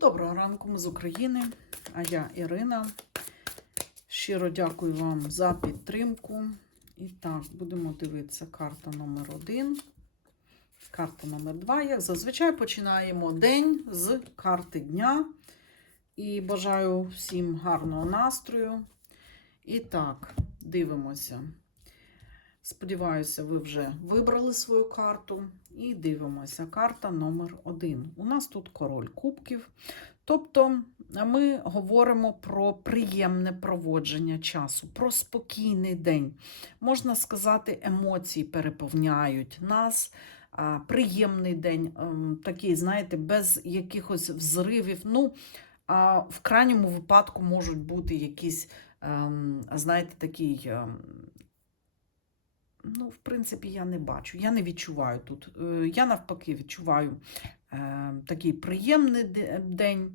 Доброго ранку, ми з України, а я Ірина. Щиро дякую вам за підтримку. І так, будемо дивитися карта номер один. Карта номер два. Як зазвичай починаємо день з карти дня. І бажаю всім гарного настрою. І так, дивимося. Сподіваюся, ви вже вибрали свою карту. І дивимося. Карта номер один. У нас тут король кубків. Тобто ми говоримо про приємне проводження часу, про спокійний день. Можна сказати, емоції переповняють нас. Приємний день, ем, такий, знаєте, без якихось взривів. Ну, в крайньому випадку можуть бути якісь, ем, знаєте, такий. Ну, в принципі, я не бачу, я не відчуваю тут. Е, Я навпаки відчуваю е, такий приємний день,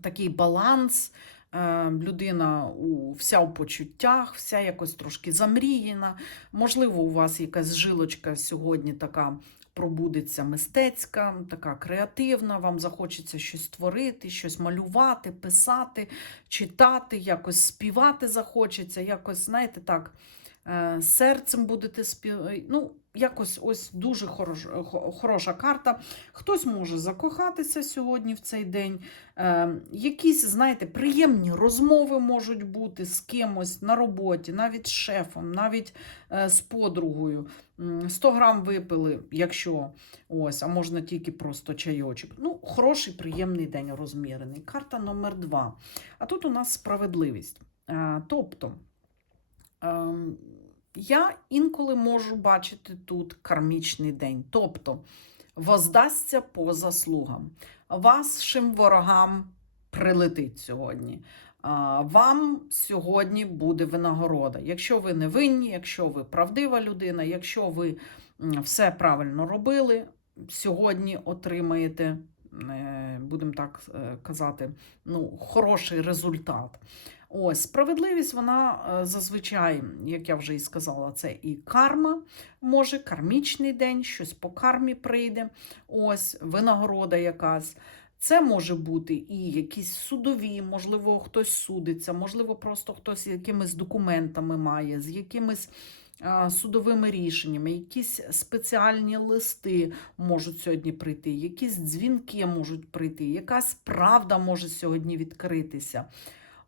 такий баланс. Е, Людина вся у почуттях, вся якось трошки замріяна. Можливо, у вас якась жилочка сьогодні така пробудеться мистецька, така креативна, вам захочеться щось створити, щось малювати, писати, читати, якось співати захочеться, якось, знаєте, так серцем будете співати. Ну, якось ось дуже хорош, хороша карта. Хтось може закохатися сьогодні в цей день. Е, якісь, знаєте, приємні розмови можуть бути з кимось на роботі, навіть з шефом, навіть е, з подругою. 100 грам випили, якщо ось, а можна тільки просто чайочок. Ну, хороший, приємний день розмірений. Карта номер два. А тут у нас справедливість. Е, тобто. Ем, я інколи можу бачити тут кармічний день, тобто воздасться по заслугам. Вашим ворогам прилетить сьогодні. Вам сьогодні буде винагорода. Якщо ви не винні, якщо ви правдива людина, якщо ви все правильно робили, сьогодні отримаєте, е, будемо так е, казати, ну, хороший результат. Ось, справедливість, вона е, зазвичай, як я вже і сказала, це і карма, може, кармічний день, щось по кармі прийде, ось, винагорода якась. Це може бути і якісь судові, можливо, хтось судиться, можливо, просто хтось якимись документами має, з якимись судовими рішеннями, якісь спеціальні листи можуть сьогодні прийти, якісь дзвінки можуть прийти, якась правда може сьогодні відкритися.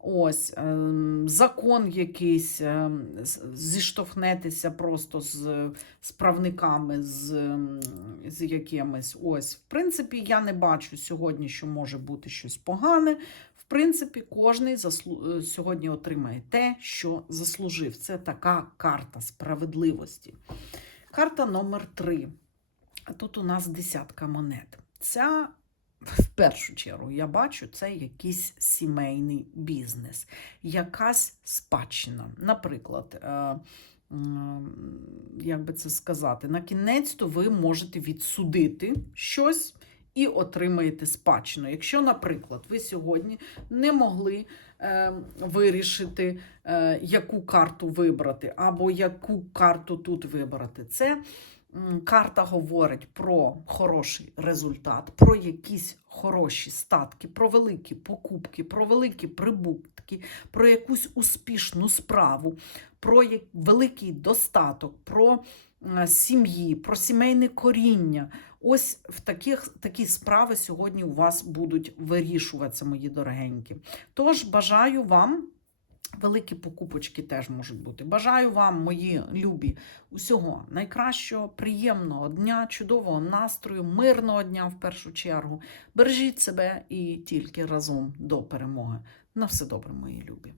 Ось ем, закон якийсь ем, зіштовхнетеся просто з, з правниками, з, ем, з якимись. Ось, в принципі, я не бачу сьогодні, що може бути щось погане. В принципі, кожний заслу... е, сьогодні отримає те, що заслужив. Це така карта справедливості. Карта номер три. А тут у нас десятка монет. Ця в першу чергу я бачу, це якийсь сімейний бізнес, якась спадщина. Наприклад, е, як би це сказати, на кінець то ви можете відсудити щось і отримаєте спадщину. Якщо, наприклад, ви сьогодні не могли е, вирішити, е, яку карту вибрати, або яку карту тут вибрати, це карта говорить про хороший результат, про якісь хороші статки, про великі покупки, про великі прибутки, про якусь успішну справу, про великий достаток, про сім'ї, про сімейне коріння. Ось в таких такі справи сьогодні у вас будуть вирішуватися, мої дорогенькі. Тож бажаю вам. Великі покупочки теж можуть бути. Бажаю вам, мої любі, усього найкращого, приємного дня, чудового настрою, мирного дня в першу чергу. Бережіть себе і тільки разом до перемоги. На все добре, мої любі.